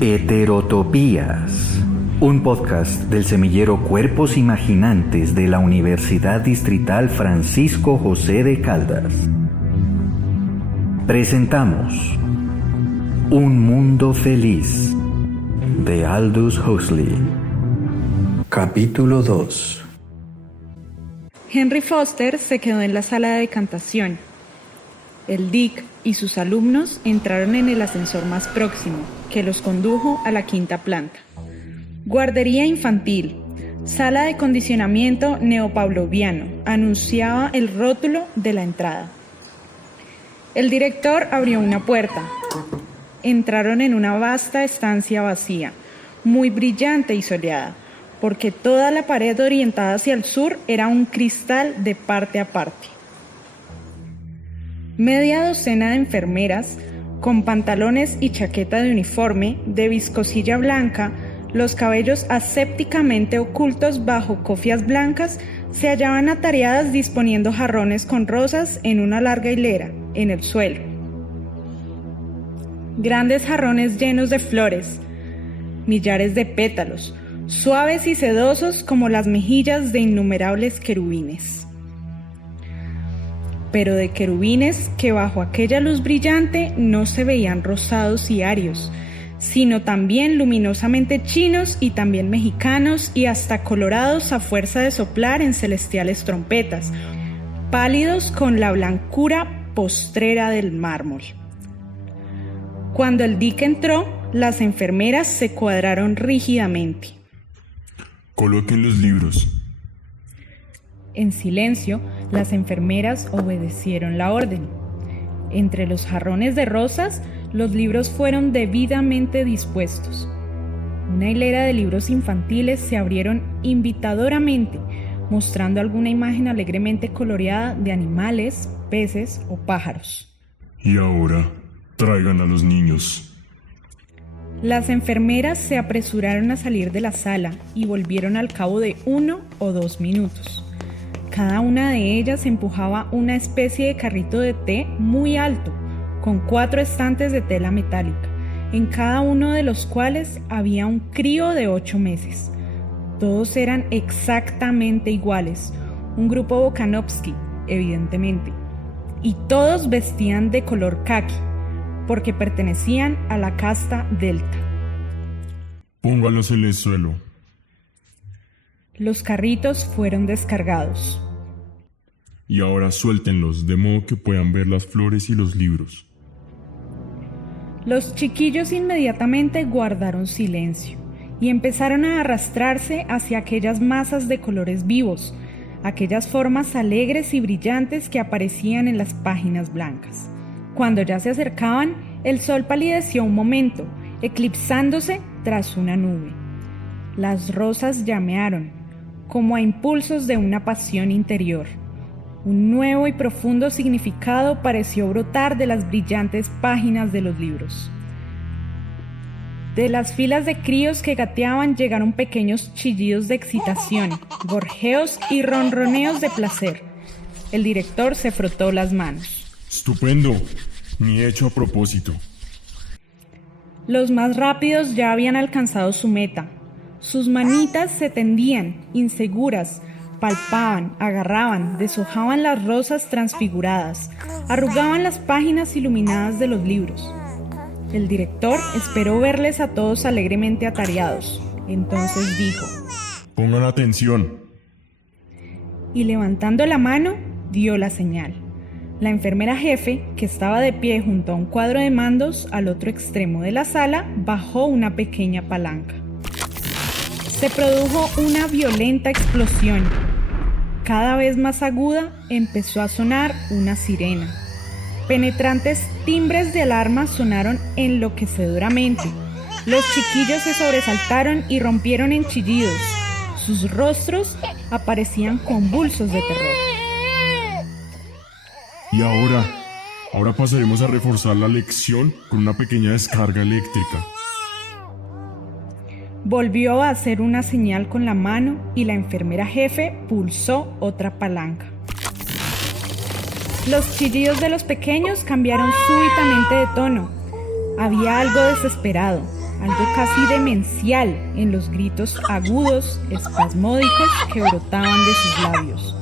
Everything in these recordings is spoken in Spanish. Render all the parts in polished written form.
Heterotopías, un podcast del semillero Cuerpos Imaginantes de la Universidad Distrital Francisco José de Caldas. Presentamos Un Mundo Feliz de Aldous Huxley. Capítulo 2. Henry Foster se quedó en la sala de decantación. El Dick y sus alumnos entraron en el ascensor más próximo, que los condujo a la quinta planta. Guardería infantil, sala de condicionamiento neopavloviano, anunciaba el rótulo de la entrada. El director abrió una puerta. Entraron en una vasta estancia vacía, muy brillante y soleada, porque toda la pared orientada hacia el sur era un cristal de parte a parte. Media docena de enfermeras, con pantalones y chaqueta de uniforme, de viscosilla blanca, los cabellos asépticamente ocultos bajo cofias blancas, se hallaban atareadas disponiendo jarrones con rosas en una larga hilera, en el suelo. Grandes jarrones llenos de flores, millares de pétalos, suaves y sedosos como las mejillas de innumerables querubines. Pero de querubines que bajo aquella luz brillante no se veían rosados y arios, sino también luminosamente chinos y también mexicanos y hasta colorados a fuerza de soplar en celestiales trompetas, pálidos con la blancura postrera del mármol. Cuando el Dick entró, las enfermeras se cuadraron rígidamente. Coloquen los libros. En silencio, las enfermeras obedecieron la orden. Entre los jarrones de rosas, los libros fueron debidamente dispuestos. Una hilera de libros infantiles se abrieron invitadoramente, mostrando alguna imagen alegremente coloreada de animales, peces o pájaros. Y ahora, traigan a los niños. Las enfermeras se apresuraron a salir de la sala y volvieron al cabo de 1 o 2 minutos. Cada una de ellas empujaba una especie de carrito de té muy alto, con 4 estantes de tela metálica, en cada uno de los cuales había un crío de 8 meses. Todos eran exactamente iguales, un grupo Bokanovsky, evidentemente, y todos vestían de color caqui, porque pertenecían a la casta Delta. Póngalos en el suelo. Los carritos fueron descargados. Y ahora suéltenlos, de modo que puedan ver las flores y los libros. Los chiquillos inmediatamente guardaron silencio y empezaron a arrastrarse hacia aquellas masas de colores vivos, aquellas formas alegres y brillantes que aparecían en las páginas blancas. Cuando ya se acercaban, el sol palideció un momento, eclipsándose tras una nube. Las rosas llamearon, como a impulsos de una pasión interior. Un nuevo y profundo significado pareció brotar de las brillantes páginas de los libros. De las filas de críos que gateaban llegaron pequeños chillidos de excitación, gorjeos y ronroneos de placer. El director se frotó las manos. ¡Estupendo! Ni hecho a propósito. Los más rápidos ya habían alcanzado su meta. Sus manitas se tendían, inseguras, palpaban, agarraban, deshojaban las rosas transfiguradas, arrugaban las páginas iluminadas de los libros. El director esperó verles a todos alegremente atareados. Entonces dijo: Pongan atención. Y levantando la mano, dio la señal. La enfermera jefe, que estaba de pie junto a un cuadro de mandos al otro extremo de la sala, bajó una pequeña palanca. Se produjo una violenta explosión. Cada vez más aguda empezó a sonar una sirena. Penetrantes timbres de alarma sonaron enloquecedoramente. Los chiquillos se sobresaltaron y rompieron en chillidos. Sus rostros aparecían convulsos de terror. Y ahora pasaremos a reforzar la lección con una pequeña descarga eléctrica. Volvió a hacer una señal con la mano y la enfermera jefe pulsó otra palanca. Los chillidos de los pequeños cambiaron súbitamente de tono. Había algo desesperado, algo casi demencial en los gritos agudos, espasmódicos que brotaban de sus labios.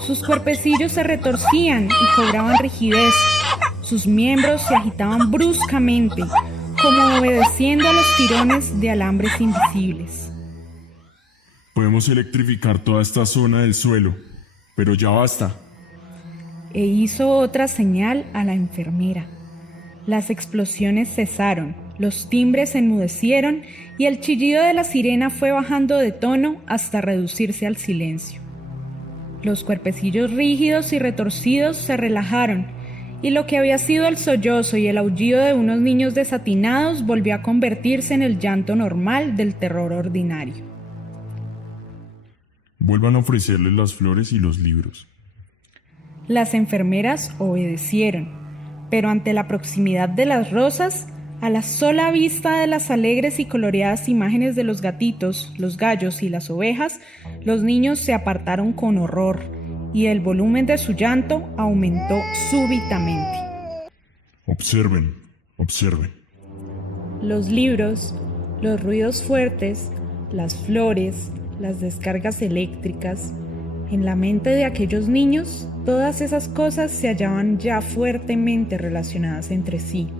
Sus cuerpecillos se retorcían y cobraban rigidez, sus miembros se agitaban bruscamente, como obedeciendo a los tirones de alambres invisibles. Podemos electrificar toda esta zona del suelo, pero ya basta. E hizo otra señal a la enfermera. Las explosiones cesaron, los timbres se enmudecieron y el chillido de la sirena fue bajando de tono hasta reducirse al silencio. Los cuerpecillos rígidos y retorcidos se relajaron y lo que había sido el sollozo y el aullido de unos niños desatinados volvió a convertirse en el llanto normal del terror ordinario. Vuelvan a ofrecerles las flores y los libros. Las enfermeras obedecieron, pero ante la proximidad de las rosas, a la sola vista de las alegres y coloreadas imágenes de los gatitos, los gallos y las ovejas, los niños se apartaron con horror y el volumen de su llanto aumentó súbitamente. Observen, observen. Los libros, los ruidos fuertes, las flores, las descargas eléctricas. En la mente de aquellos niños, todas esas cosas se hallaban ya fuertemente relacionadas entre sí.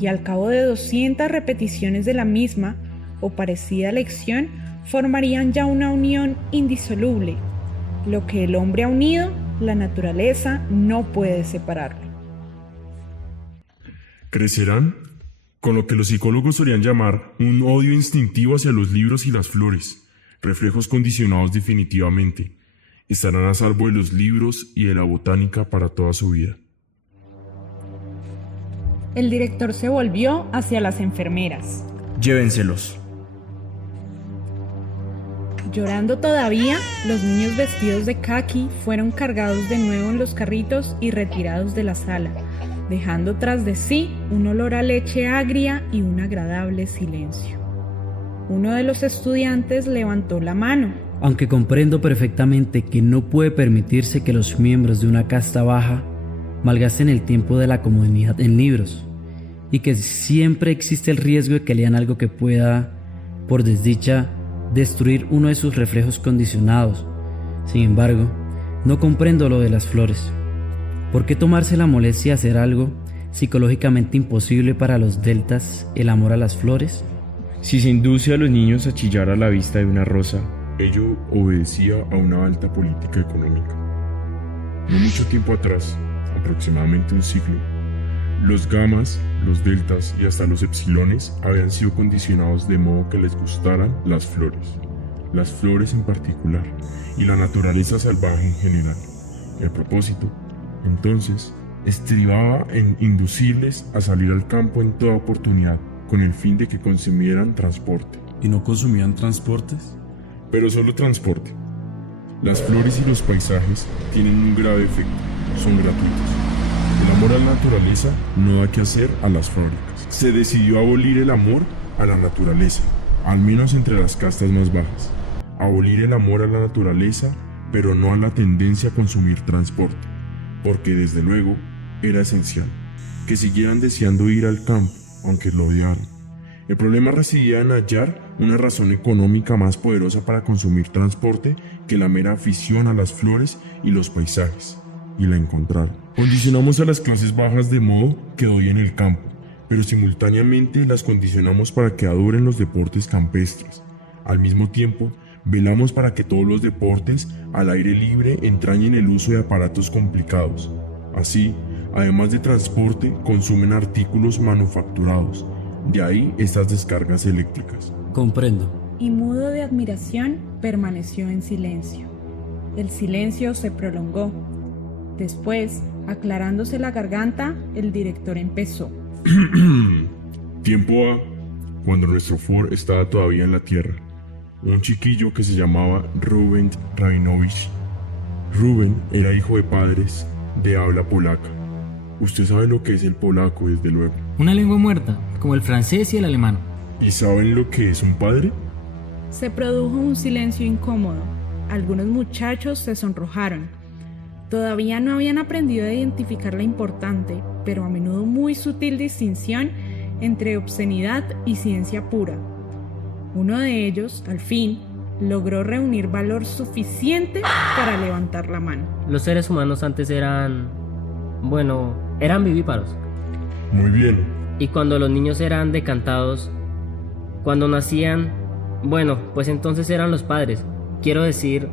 Y al cabo de 200 repeticiones de la misma o parecida lección, formarían ya una unión indisoluble. Lo que el hombre ha unido, la naturaleza no puede separarlo. Crecerán con lo que los psicólogos solían llamar un odio instintivo hacia los libros y las flores, reflejos condicionados definitivamente. Estarán a salvo de los libros y de la botánica para toda su vida. El director se volvió hacia las enfermeras. Llévenselos. Llorando todavía, los niños vestidos de caqui fueron cargados de nuevo en los carritos y retirados de la sala, dejando tras de sí un olor a leche agria y un agradable silencio. Uno de los estudiantes levantó la mano. Aunque comprendo perfectamente que no puede permitirse que los miembros de una casta baja malgasten el tiempo de la comunidad en libros, y que siempre existe el riesgo de que lean algo que pueda, por desdicha, destruir uno de sus reflejos condicionados. Sin embargo, no comprendo lo de las flores. ¿Por qué tomarse la molestia de hacer algo psicológicamente imposible para los deltas, el amor a las flores? Si se induce a los niños a chillar a la vista de una rosa, Ello obedecía a una alta política económica. No mucho tiempo atrás, aproximadamente un siglo, los gamas, los deltas y hasta los epsilones habían sido condicionados de modo que les gustaran las flores en particular, y la naturaleza salvaje en general. El propósito, entonces, estribaba en inducirles a salir al campo en toda oportunidad, con el fin de que consumieran transporte. ¿Y no consumían transportes? Pero solo transporte. Las flores y los paisajes tienen un grave efecto, son gratuitos. El amor a la naturaleza no da que hacer a las fábricas. Se decidió abolir el amor a la naturaleza, al menos entre las castas más bajas. Abolir el amor a la naturaleza, pero no a la tendencia a consumir transporte, porque desde luego era esencial que siguieran deseando ir al campo, aunque lo odiaran. El problema residía en hallar una razón económica más poderosa para consumir transporte que la mera afición a las flores y los paisajes, y la encontraron. Condicionamos a las clases bajas de modo que odien el campo, pero simultáneamente las condicionamos para que adoren los deportes campestres. Al mismo tiempo, velamos para que todos los deportes al aire libre entrañen el uso de aparatos complicados. Así, además de transporte, consumen artículos manufacturados. De ahí estas descargas eléctricas. Comprendo. Y mudo de admiración, permaneció en silencio. El silencio se prolongó. Después, aclarándose la garganta, el director empezó. Tiempo A, cuando nuestro Ford estaba todavía en la tierra, un chiquillo que se llamaba Rubén Rabinovich. Rubén era hijo de padres de habla polaca. Usted sabe lo que es el polaco, desde luego. Una lengua muerta, como el francés y el alemán. ¿Y saben lo que es un padre? Se produjo un silencio incómodo. Algunos muchachos se sonrojaron. Todavía no habían aprendido a identificar la importante, pero a menudo muy sutil distinción entre obscenidad y ciencia pura. Uno de ellos, al fin, logró reunir valor suficiente para levantar la mano. Los seres humanos antes eran vivíparos. Muy bien. Y cuando los niños eran decantados, cuando nacían, pues entonces eran los padres. Quiero decir,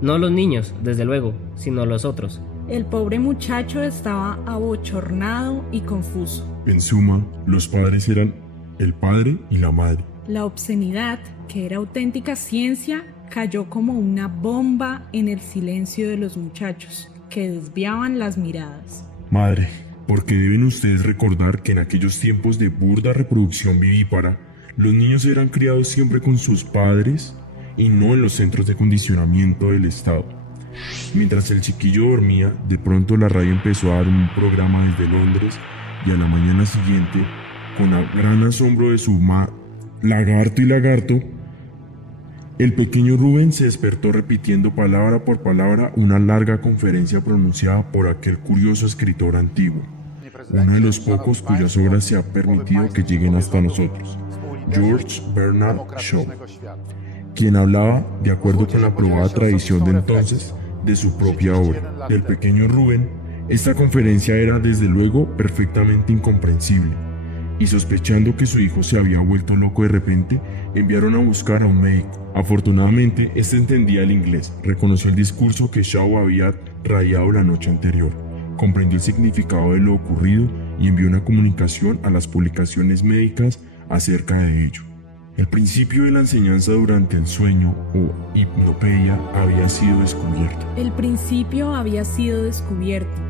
no los niños, desde luego, sino los otros. El pobre muchacho estaba abochornado y confuso. En suma, los padres eran el padre y la madre. La obscenidad, que era auténtica ciencia, cayó como una bomba en el silencio de los muchachos, que desviaban las miradas. Madre, porque deben ustedes recordar que en aquellos tiempos de burda reproducción vivípara, los niños eran criados siempre con sus padres y no en los centros de condicionamiento del Estado. Mientras el chiquillo dormía, de pronto la radio empezó a dar un programa desde Londres y a la mañana siguiente, con el gran asombro de su lagarto, el pequeño Rubén se despertó repitiendo palabra por palabra una larga conferencia pronunciada por aquel curioso escritor antiguo, uno de los pocos cuyas obras se ha permitido que lleguen hasta nosotros, George Bernard Shaw, quien hablaba, de acuerdo con la probada tradición de entonces, de su propia obra, del pequeño Rubén. Esta conferencia era desde luego perfectamente incomprensible, y sospechando que su hijo se había vuelto loco de repente, enviaron a buscar a un médico. Afortunadamente, este entendía el inglés, reconoció el discurso que Shaw había radiado la noche anterior, comprendió el significado de lo ocurrido y envió una comunicación a las publicaciones médicas acerca de ello. El principio de la enseñanza durante el sueño, o hipnopedia, había sido descubierto. El principio había sido descubierto,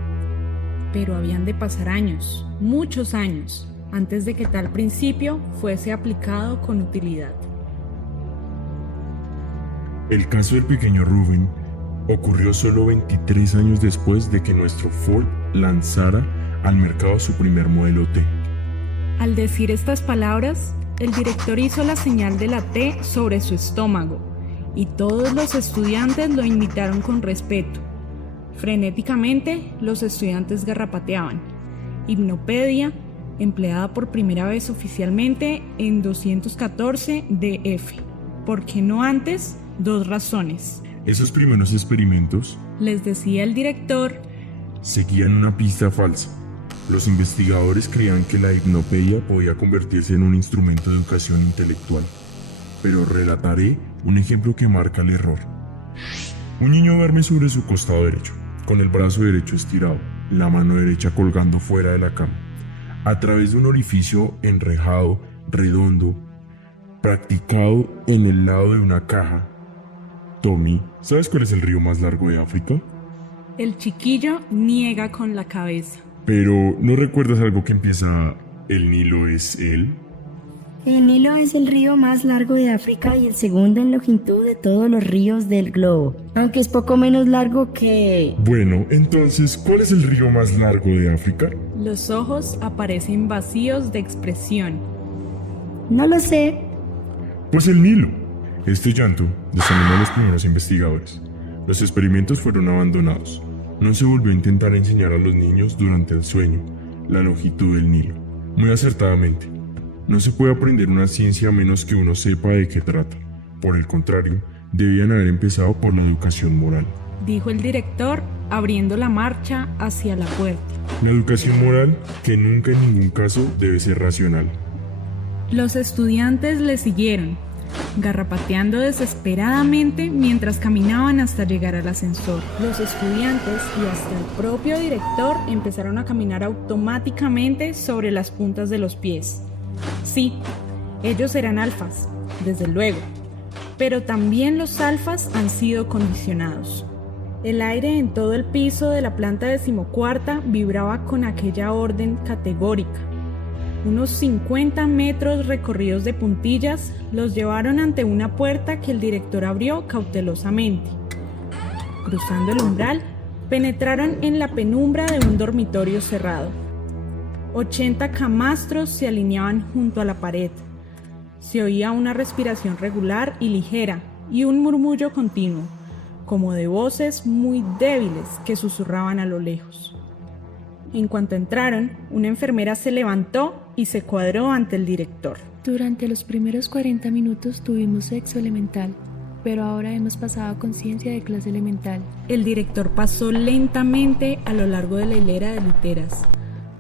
pero habían de pasar años, muchos años, antes de que tal principio fuese aplicado con utilidad. El caso del pequeño Rubén ocurrió solo 23 años después de que nuestro Ford lanzara al mercado su primer modelo T. Al decir estas palabras, el director hizo la señal de la T sobre su estómago, y todos los estudiantes lo imitaron con respeto. Frenéticamente, los estudiantes garrapateaban. Hipnopedia, empleada por primera vez oficialmente en 214 DF. ¿Por qué no antes? 2 razones. Esos primeros experimentos, les decía el director, seguían una pista falsa. Los investigadores creían que la hipnopedia podía convertirse en un instrumento de educación intelectual. Pero relataré un ejemplo que marca el error. Un niño duerme sobre su costado derecho, con el brazo derecho estirado, la mano derecha colgando fuera de la cama. A través de un orificio enrejado, redondo, practicado en el lado de una caja. Tommy, ¿sabes cuál es el río más largo de África? El chiquillo niega con la cabeza. Pero, ¿no recuerdas algo que empieza el Nilo es él? El Nilo es el río más largo de África y el segundo en longitud de todos los ríos del globo, aunque es poco menos largo que... Bueno, entonces, ¿cuál es el río más largo de África? Los ojos aparecen vacíos de expresión. No lo sé. Pues el Nilo. Este llanto desanimó a los primeros investigadores. Los experimentos fueron abandonados. No se volvió a intentar enseñar a los niños durante el sueño la longitud del Nilo. Muy acertadamente. No se puede aprender una ciencia a menos que uno sepa de qué trata. Por el contrario, debían haber empezado por la educación moral, dijo el director, abriendo la marcha hacia la puerta. La educación moral, que nunca en ningún caso debe ser racional. Los estudiantes le siguieron, garrapateando desesperadamente mientras caminaban hasta llegar al ascensor. Los estudiantes y hasta el propio director empezaron a caminar automáticamente sobre las puntas de los pies. Sí, ellos eran alfas, desde luego, pero también los alfas han sido condicionados. El aire en todo el piso de la planta 14ª vibraba con aquella orden categórica. Unos 50 metros recorridos de puntillas los llevaron ante una puerta que el director abrió cautelosamente. Cruzando el umbral, penetraron en la penumbra de un dormitorio cerrado. 80 camastros se alineaban junto a la pared. Se oía una respiración regular y ligera y un murmullo continuo, como de voces muy débiles que susurraban a lo lejos. En cuanto entraron, una enfermera se levantó y se cuadró ante el director. Durante los primeros 40 minutos tuvimos sexo elemental, pero ahora hemos pasado a conciencia de clase elemental. El director pasó lentamente a lo largo de la hilera de literas.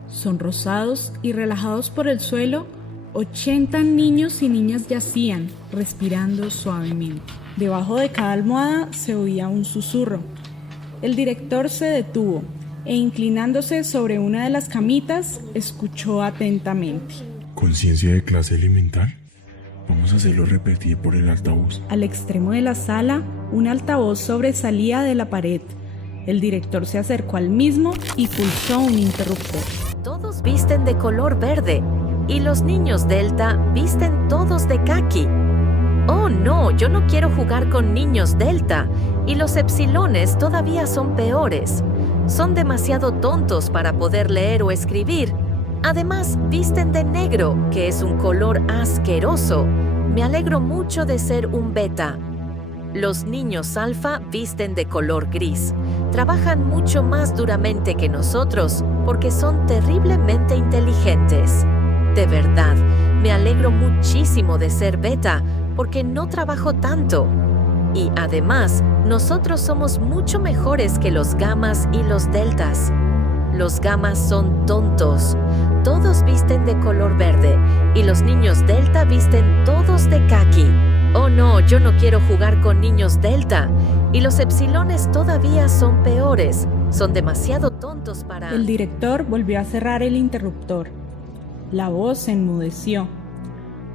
Sonrosados y relajados por el suelo, 80 niños y niñas yacían, respirando suavemente. Debajo de cada almohada se oía un susurro. El director se detuvo e, inclinándose sobre una de las camitas, escuchó atentamente. ¿Conciencia de clase elemental? Vamos a hacerlo repetir por el altavoz. Al extremo de la sala, un altavoz sobresalía de la pared. El director se acercó al mismo y pulsó un interruptor. Todos visten de color verde y los niños Delta visten todos de caqui. Oh no, yo no quiero jugar con niños Delta y los epsilones todavía son peores. Son demasiado tontos para poder leer o escribir. Además, visten de negro, que es un color asqueroso. Me alegro mucho de ser un beta. Los niños alfa visten de color gris. Trabajan mucho más duramente que nosotros porque son terriblemente inteligentes. De verdad, me alegro muchísimo de ser beta porque no trabajo tanto. Y además, nosotros somos mucho mejores que los gamas y los deltas. Los gamas son tontos. Todos visten de color verde y los niños delta visten todos de caqui. Oh no, yo no quiero jugar con niños delta y los epsilones todavía son peores. Son demasiado tontos para... El director volvió a cerrar el interruptor. La voz se enmudeció.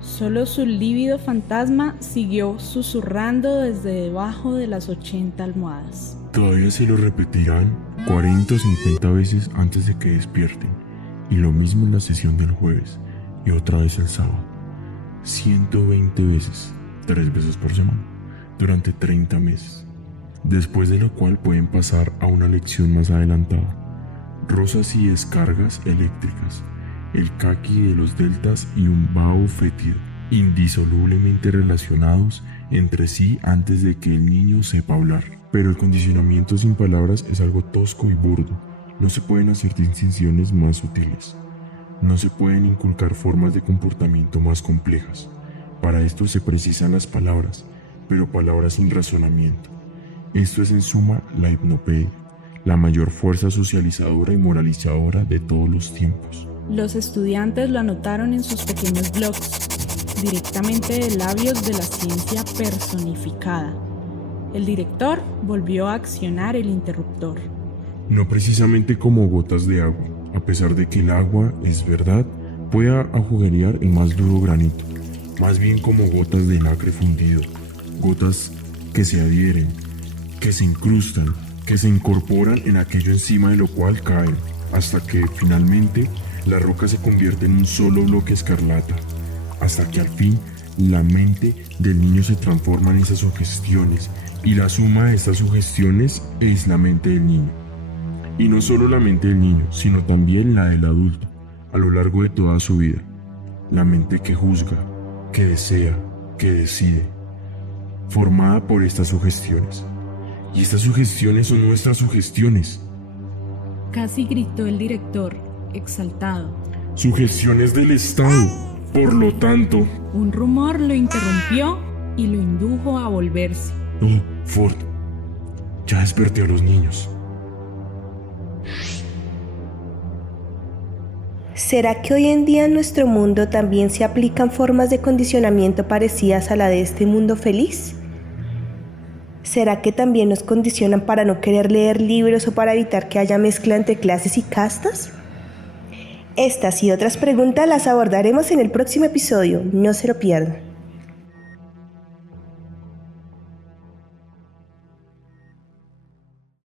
Solo su lívido fantasma siguió susurrando desde debajo de las 80 almohadas. Todavía se lo repetirán 40 o 50 veces antes de que despierten. Y lo mismo en la sesión del jueves y otra vez el sábado. 120 veces, 3 veces por semana, durante 30 meses. Después de lo cual pueden pasar a una lección más adelantada. Rosas y descargas eléctricas, el caqui de los deltas y un vaho fétido, indisolublemente relacionados entre sí antes de que el niño sepa hablar. Pero el condicionamiento sin palabras es algo tosco y burdo. No se pueden hacer distinciones más sutiles. No se pueden inculcar formas de comportamiento más complejas. Para esto se precisan las palabras, pero palabras sin razonamiento. Esto es en suma la hipnopedia, la mayor fuerza socializadora y moralizadora de todos los tiempos. Los estudiantes lo anotaron en sus pequeños blogs, directamente de labios de la ciencia personificada. El director volvió a accionar el interruptor. No precisamente como gotas de agua, a pesar de que el agua, es verdad, puede agujerear el más duro granito, más bien como gotas de nacre fundido, gotas que se adhieren, que se incrustan, que se incorporan en aquello encima de lo cual caen, hasta que finalmente la roca se convierte en un solo bloque escarlata, hasta que al fin la mente del niño se transforma en esas sugestiones, y la suma de estas sugestiones es la mente del niño. Y no solo la mente del niño, sino también la del adulto, a lo largo de toda su vida. La mente que juzga, que desea, que decide, formada por estas sugestiones. Y estas sugestiones son nuestras sugestiones. Casi gritó el director, exaltado. Sugestiones del Estado, por lo tanto... Un rumor lo interrumpió y lo indujo a volverse. Oh, Ford, ya desperté a los niños. ¿Será que hoy en día en nuestro mundo también se aplican formas de condicionamiento parecidas a la de este mundo feliz? ¿Será que también nos condicionan para no querer leer libros o para evitar que haya mezcla entre clases y castas? Estas y otras preguntas las abordaremos en el próximo episodio, no se lo pierdan.